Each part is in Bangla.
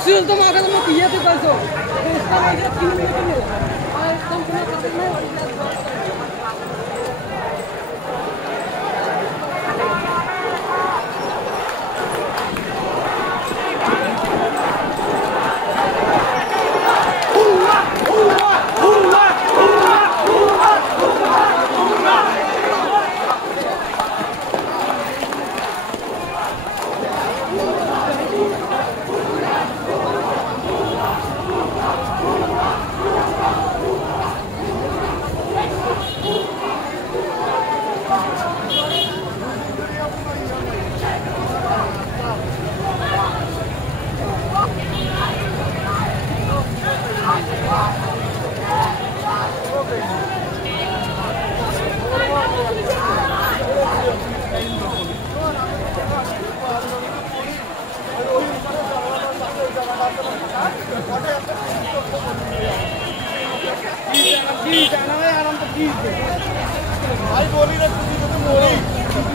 Siul to makan sama dia tuh kalso. Sekarang aja 3 menit ini.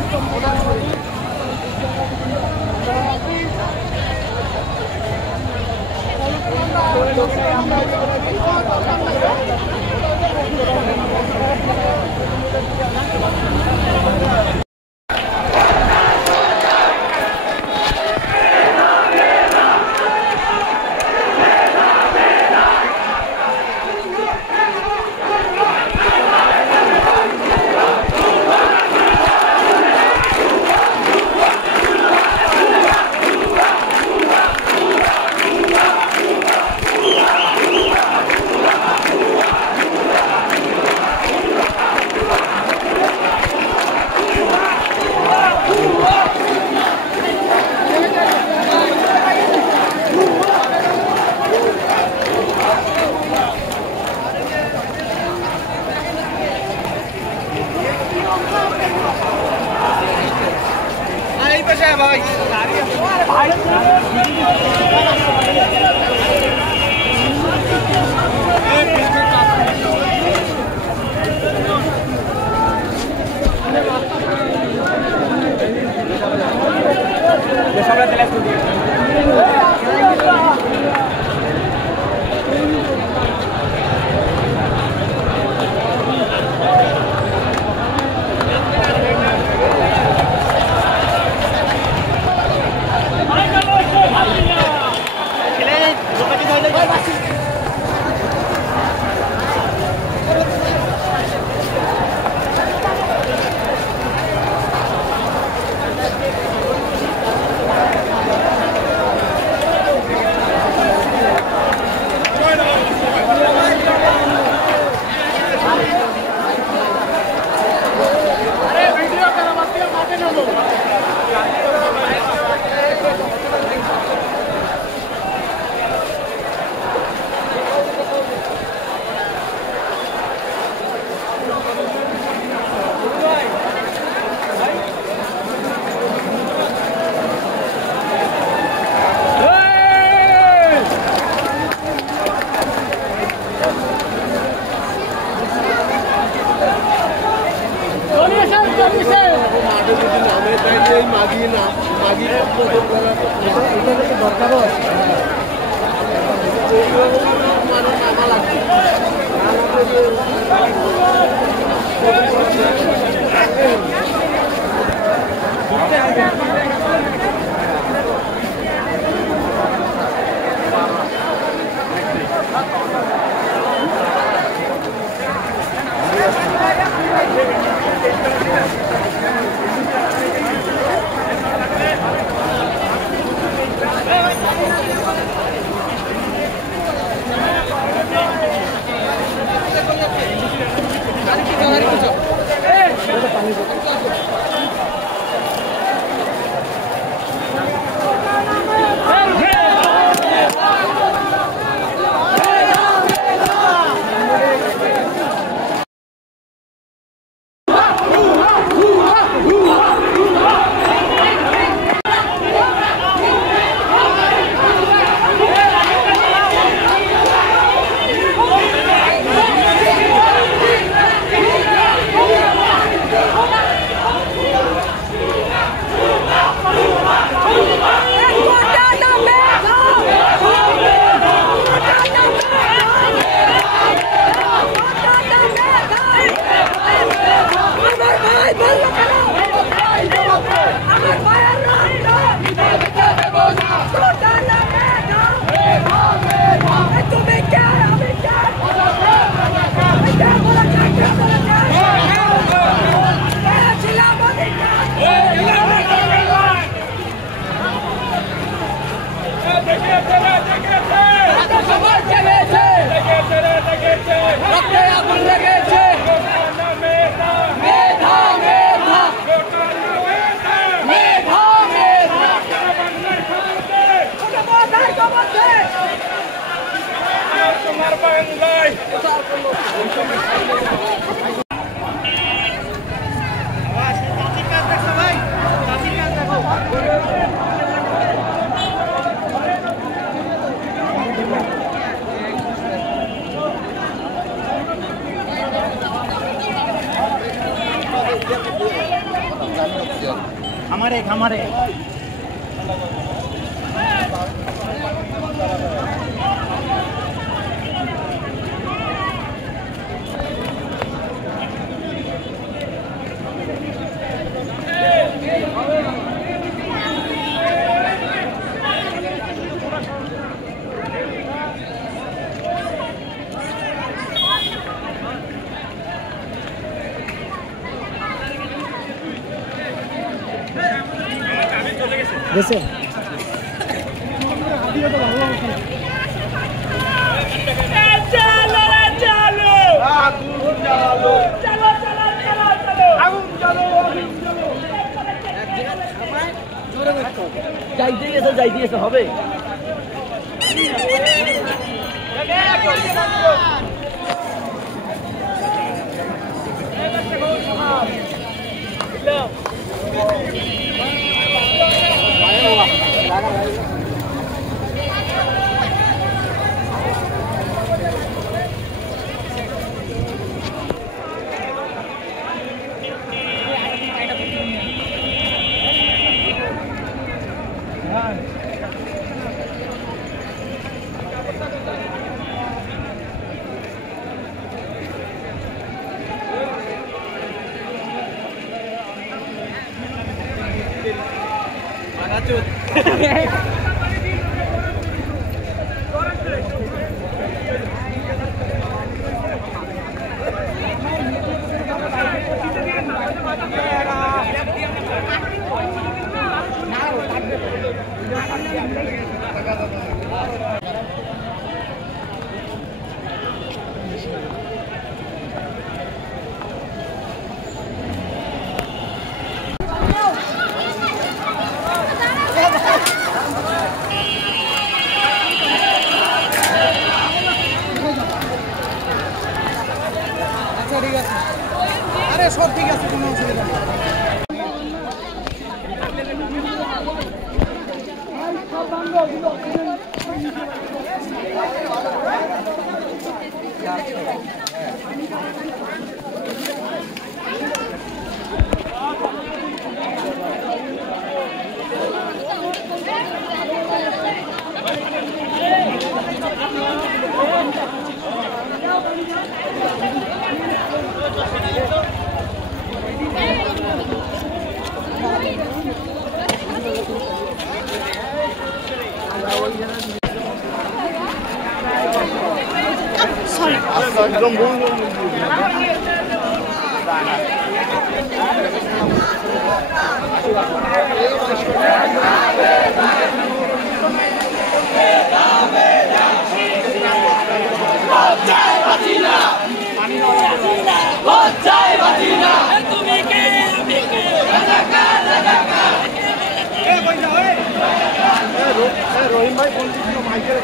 एकदम पुरा खतरनाक हो गया। हमारे हमारे जैसे যাই দিয়েছে হবে सब ठीक है কোনো অসুবিধা নেই রহিম ভাই ফোন দিছিল মাইকের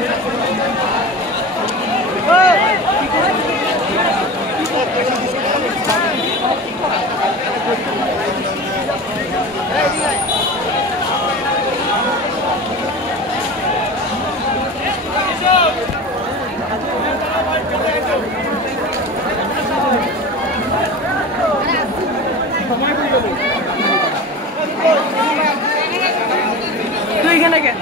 তুই এখানে কেন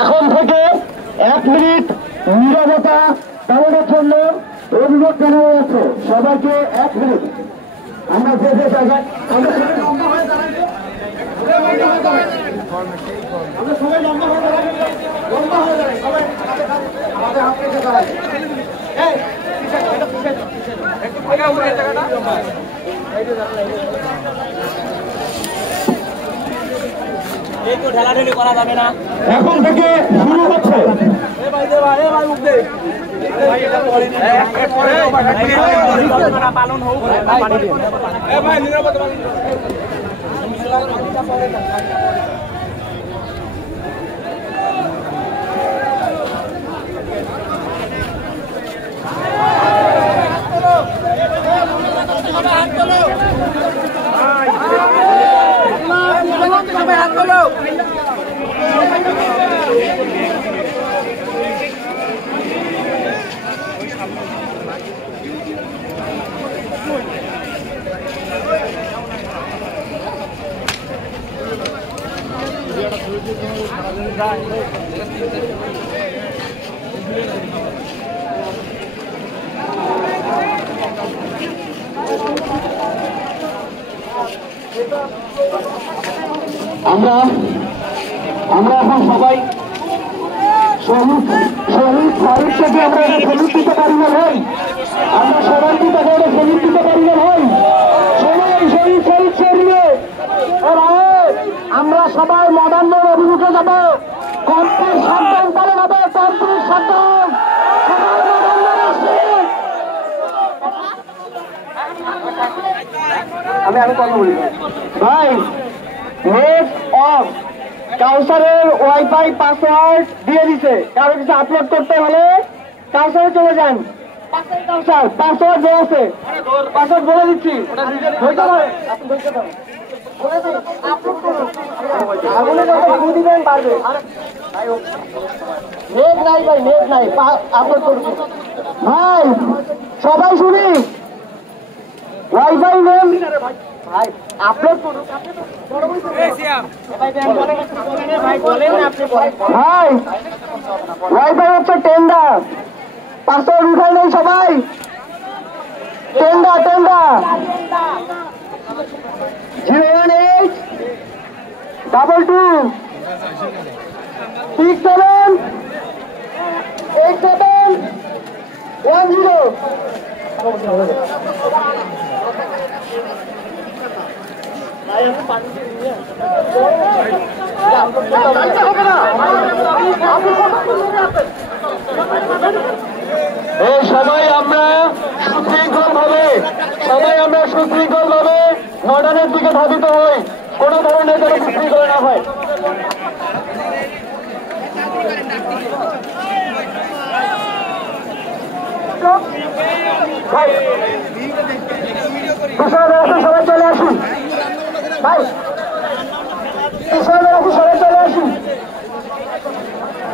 এখন থেকে 1 মিনিট নীরবতা পালনের জন্য অনুরোধ জানানো যাচ্ছে। সবাইকে 1 মিনিট। আমরা যে যে জায়গায় আমরা সবাই লম্বা হয়ে দাঁড়াবো, আমরা সবাই লম্বা হয়ে দাঁড়াবো, লম্বা হয়ে দাঁড়াই সবাই আমাদের হাত থেকে দাঁড়াই। এখন থেকে শুরু হচ্ছে। পালন হোক। আমরা এখন সবাই শহীদ থেকে আমরা শহীদ দিতে পারি না ভাই। আমরা সবাই কি তাকে শহীদ দিতে পারি না ভাই। সবাই শহীদ শরীরে আমরা সবাই মডার্নের অভিমুখে যাব। কম্পের সাবধান পালন হবে, কম্পের সাবধান। আমি কথা বলি ভাই। Net off. কাউসারের ওয়াইফাই পাসওয়ার্ড দিয়ে দিছে, কারো কিছু আপলোড করতে হলে কাউসারে চলে যান। কাউসার পাসওয়ার্ড দেওয়া আছে, পাসওয়ার্ড বলে দিচ্ছি। নেট নাই ভাই, নেট নাই, আপলোড করছি ভাই। সবাই শুনি, ওয়াইফাই নেন ভাই, আপলোড করুন ভাই। ওয়াইফাই হচ্ছে টেন্ডার, পাসওয়ার্ড উঠাই নেই সবাই। টেন্ডার 018 22 67 87 10। সবাই আমরা সুশৃঙ্খল ভাবে মডার্নের দিকে ধাবিত হই, কোনো ধরনের কোনো বিশৃঙ্খলা না হয়। সবাই চলে আসুন ভাই, সবাই চলে আসুন।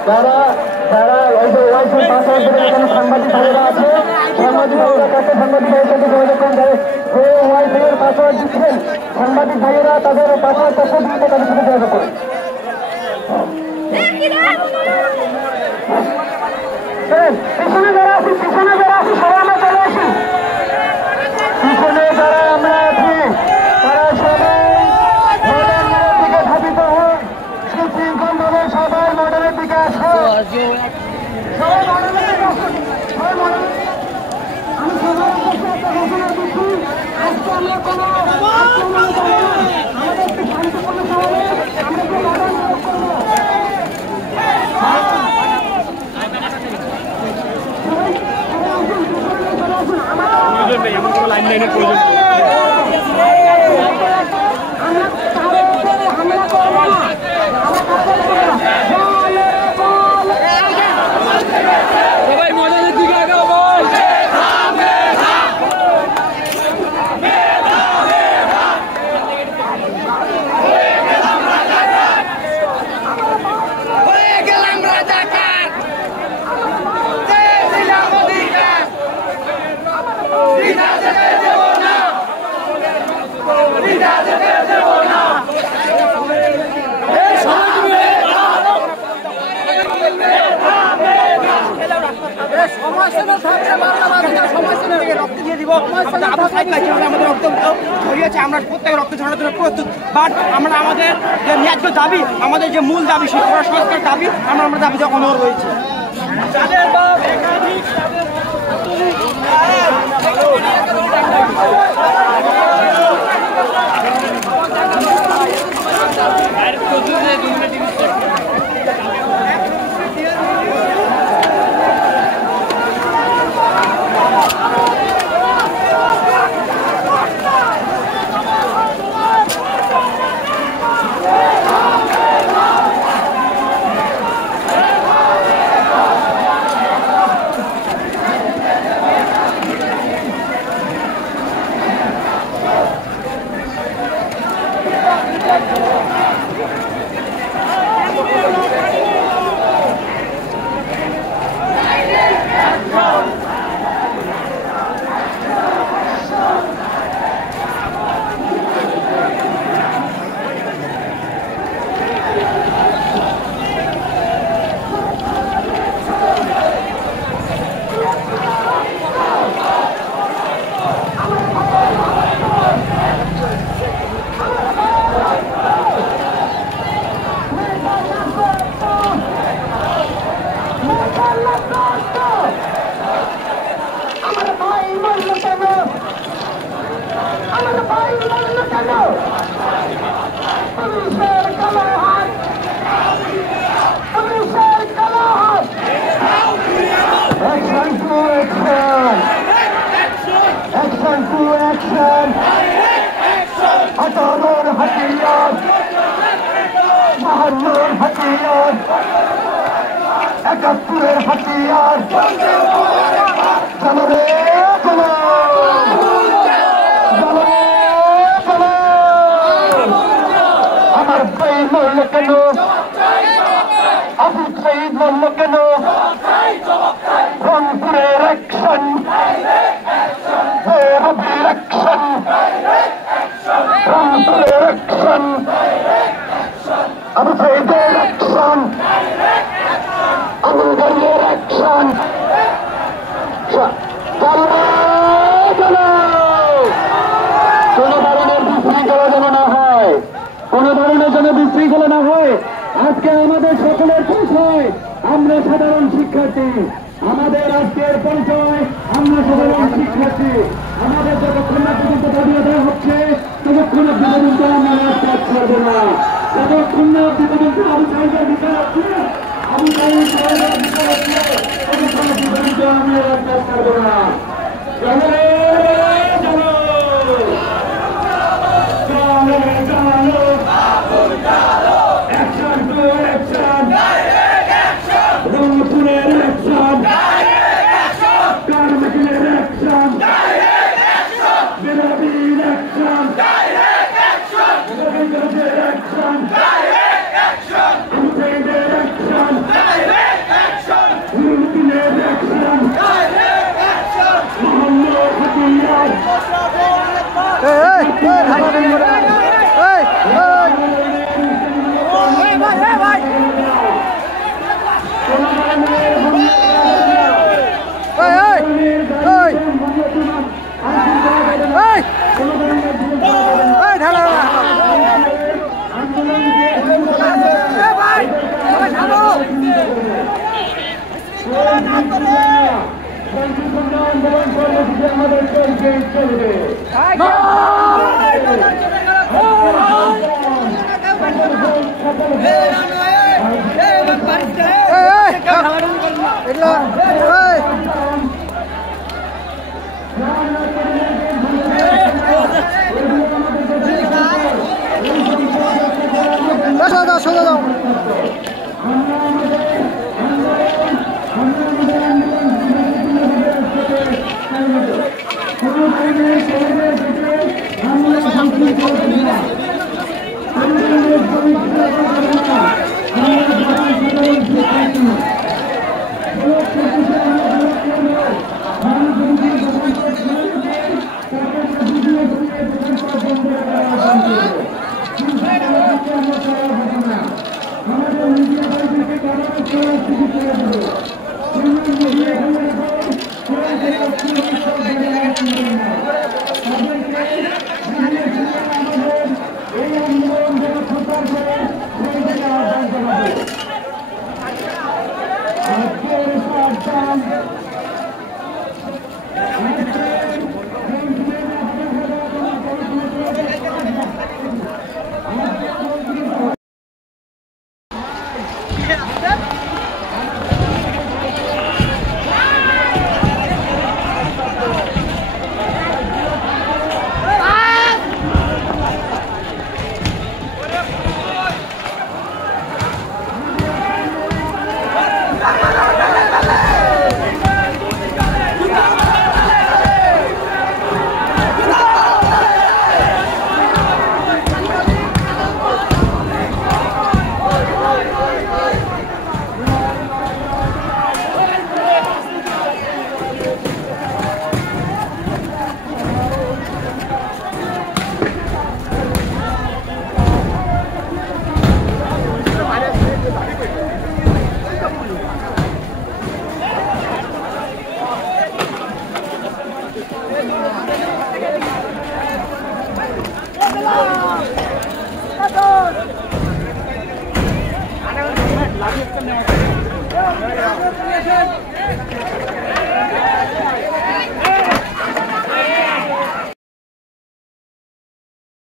যারা এখানে সাংবাদিক ভাইয়েরা আছে, সাংবাদিক ভাইয়েরা কাছে সাংবাদিক ভাইয়ের সাথে যোগাযোগ করুন। যে ওয়াইফাইয়ের পাসওয়ার্ড দিচ্ছেন সাংবাদিক ভাইয়েরা, তাদের পাসওয়ার্ড তথ্য দিয়ে তাদের সাথে যোগাযোগ করুন। পিছনে যারা আছি সবাই আমরা চলে আসি। পিছনে আইনের প্রয়োজন। সবাই ময়দানের দিকে আগাও বল। আমরা প্রত্যেক রক্ত ঝরানোর জন্য প্রস্তুত, বাট আমরা আমাদের যে ন্যায্য দাবি, আমাদের যে মূল দাবি শিক্ষা সংস্কার দাবি, আমরা দাবিতে অনড় রয়েছে। একাত্তরের হাতিয়ার চলো রে চলো, আমার ভাই মরল কেন, আবু সাইদ মরল কেন, রংপুরের অ্যাকশন, রবির অ্যাকশন, রংপুরের অ্যাকশন, আবু সাইদের অ্যাকশন, আবু সাইদের অ্যাকশন। কোন ধরনের বিশৃঙ্খলা যেন না হয়, কোন ধরনের যেন বিশৃঙ্খলা না হয়। আজকে আমাদের সকলের পরিচয় আমরা সাধারণ শিক্ষার্থী, আমাদের আজকের পরিচয় আমরা সাধারণ শিক্ষার্থী। আমাদের যতক্ষণ না পর্যন্ত দাবি দেওয়া হচ্ছে ততক্ষণ পর্যন্ত আমরা কাজ করবো না, যতক্ষণ না পর্যন্ত আবু সাইদের বিচার আছে, আবু সাইদের বিচার আছে, ততক্ষণ পর্যন্ত আমরা কাজ করবো না। Let's go.